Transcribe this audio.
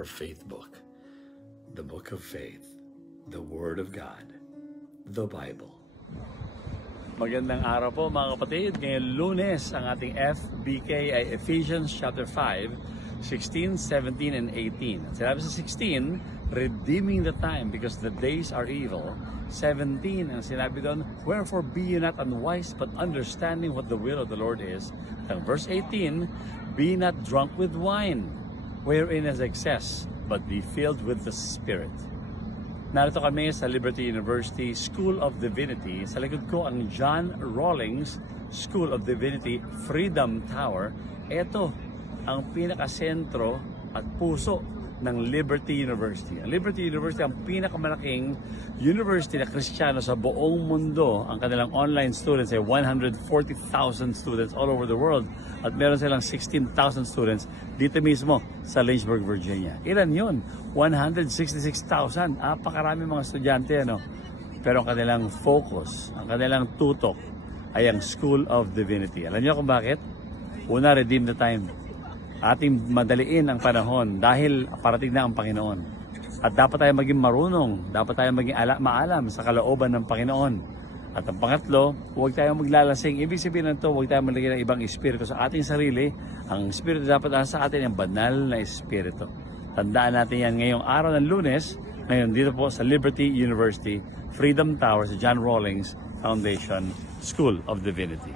for Faith book. The Book of Faith, the Word of God, the Bible. Magandang araw po mga kapatid. Ngayong Lunes, ang ating FBK ay Ephesians chapter 5, 16, 17, and 18. At sinabi sa 16, redeeming the time because the days are evil. 17, ang sinabi doon, wherefore be ye not unwise but understanding what the will of the Lord is. At verse 18, be not drunk with wine, wherein is excess, but be filled with the Spirit. Narito kami sa Liberty University School of Divinity. Sa likod ko ang John Rawlings School of Divinity Freedom Tower. Ito ang pinakasentro at puso ng Liberty University. Ang Liberty University ang pinakamalaking university na Kristiyano sa buong mundo. Ang kanilang online students ay 140,000 students all over the world at meron silang 16,000 students dito mismo sa Lynchburg, Virginia. Ilan yun? 166,000. Napakarami mga estudyante, ano? Pero ang kanilang focus, ang kanilang tutok ay ang School of Divinity. Alam niyo kung bakit? Una, redeem the time. Ating madaliin ang panahon dahil parating na ang Panginoon. At dapat tayo maging marunong, dapat tayo maging maalam sa kalooban ng Panginoon. At ang pangatlo, huwag tayong maglalasing. Ibig sabihin nito, huwag tayong maglagay ng ibang espiritu sa ating sarili. Ang espiritu dapat nasa atin, ang banal na espiritu. Tandaan natin yan ngayong araw ng Lunes, ngayon dito po sa Liberty University, Freedom Tower sa John Rawlings Foundation School of Divinity.